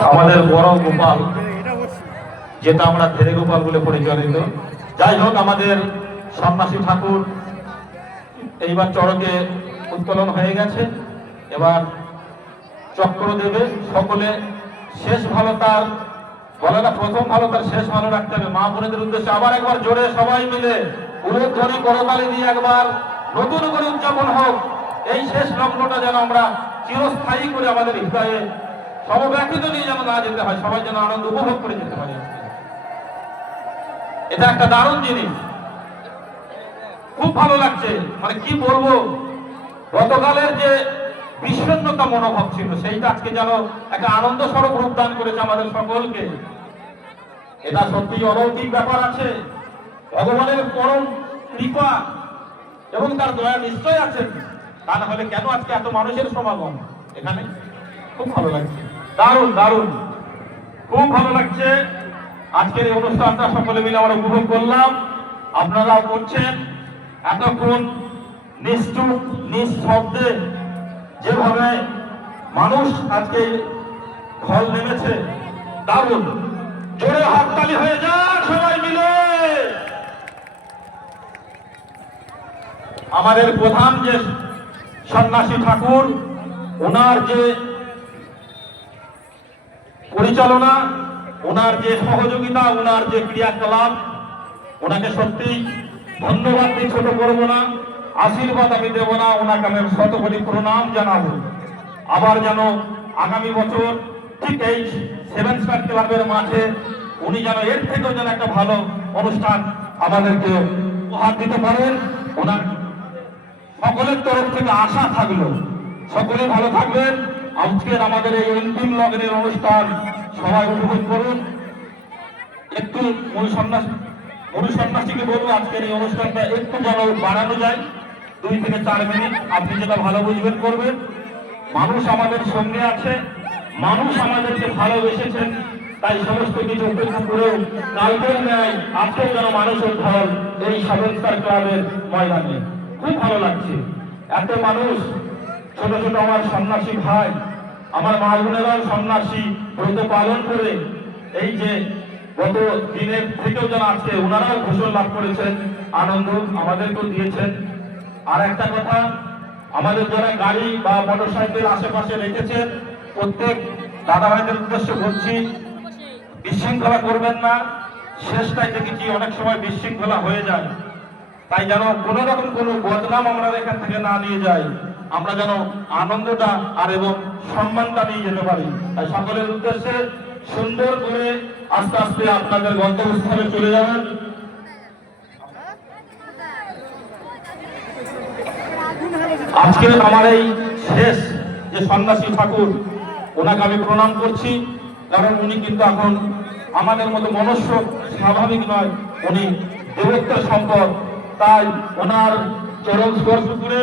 আমাদের বড় গোপাল, যেটা আমরা ধেরে গোপাল বলে পরিচালিত। যাই হোক, আমাদের সন্ন্যাসী ঠাকুর এইবার চড়কে উত্তোলন হয়ে গেছে। এবার চক্র দেবে সকলে। শেষ ভালো তার বলে না, প্রথম ভালো তার শেষ ভালো রাখতে হবে। মা বোনেদের উদ্দেশ্যে আবার একবার জোরে সবাই মিলে উলুধ্বনি করতালি দিয়ে একবার নতুন করে উদযাপন হোক। এই শেষ লগ্নটা যেন আমরা চিরস্থায়ী করে আমাদের হৃদয়ে সর্বব্যাপৃত নিয়ে যেন না যেতে হয়, সবাই যেন আনন্দ উপভোগ করে যেতে পারে। এটা একটা দারুণ জিনিস, খুব ভালো লাগছে। মানে কি বলবো, গতকালের যে বিষণ্ণতা মনোভাব ছিল সেইটা আজকে যেন একটা আনন্দ স্বরূপ রূপদান করেছে আমাদের সকলকে। এটা সত্যি অলৌকিক ব্যাপার আছে, ভগবানের পরম কৃপা এবং তার দয়া নিশ্চয় আছে। তা না হলে কেন আজকে এত মানুষের সমাগম এখানে? খুব ভালো লাগছে, দারুণ দারুণ, খুব ভালো লাগছে। আজকের এই অনুষ্ঠানটা সকলে মিলে আমরা উপভোগ করলাম, আপনারাও করছেন। এতক্ষণ নিশ্চুপ নিঃশব্দে যেভাবে মানুষ আজকে ঢল নেমেছে, দারুণ। জোরে হাততালি হয়ে যাক সবাই মিলে। আমাদের প্রধান যে সন্ন্যাসী ঠাকুর, ওনার যে পরিচালনা, ওনার যে সহযোগিতা, ওনার যে ক্রিয়াকলাপ, ওনাকে সত্যি ধন্যবাদ দিয়ে ছোট করবো না, আশীর্বাদ আমি দেবো না, ওনাকে আমি শতকোটি প্রণাম জানাবো। আবার যেন আগামী বছর ঠিক এই 7 স্টার ক্লাবের মাঠে উনি যেন এর থেকেও যেন একটা ভালো অনুষ্ঠান আমাদেরকে উপহার দিতে পারেন। ওনার সকলের তরফ থেকে আশা থাকলো, সকলে ভালো থাকবেন। আজকের আমাদের এই অন্তিম লগ্নের অনুষ্ঠান সবাই উপভোগ করুন। একটু মূল সন্ন্যাসীকে বলবো আজকের এই অনুষ্ঠানটা একটু যেন বাড়ানো যায়, 2 থেকে 4 মিনিট। আপনি যেটা ভালো বুঝবেন করবেন। মানুষ আমাদের সঙ্গে আছে, মানুষ আমাদেরকে ভালোবেসেছেন, তাই সমস্ত কিছু উপেক্ষা করেও কালকের ন্যায় আজকেও যেন মানুষের ঢল এই 7 স্টার ক্লাবের ময়দানে। খুব ভালো লাগছে, এত মানুষ, ছোট ছোট আমার সন্ন্যাসী ভাই, আমার মা বোনেরাও সন্ন্যাসী ব্রত পালন করে এই যে গত দিনের থেকেও যেন আজকে ওনারাও ঘোষণ লাভ করেছেন, আনন্দ আমাদেরকেও দিয়েছেন। আর একটা কথা, আমাদের যারা গাড়ি বা মোটরসাইকেল আশেপাশে রেখেছেন, প্রত্যেক দাদা ভাইদের উদ্দেশ্যে বলছি, বিশৃঙ্খলা করবেন না। শেষটাই দেখেছি অনেক সময় বিশৃঙ্খলা হয়ে যায়, তাই যেন কোনো রকম কোনো বদনাম আমরা এখান থেকে না নিয়ে যাই, আমরা যেন আনন্দটা আর এবং সম্মানটা নিয়ে যেতে পারি। তাই সকলের উদ্দেশ্যে সুন্দর করে আস্তে আস্তে আপনাদের গন্তব্যস্থলে চলে যাবেন। আজকে আমার এই শেষ যে সন্ন্যাসী ঠাকুর, ওনাকে আমি প্রণাম করছি, কারণ উনি কিন্তু এখন আমাদের মতো মনুষ্য স্বাভাবিক নয়, উনি দেবত্বের সম্পদ। তাই ওনার চরণ স্পর্শ করে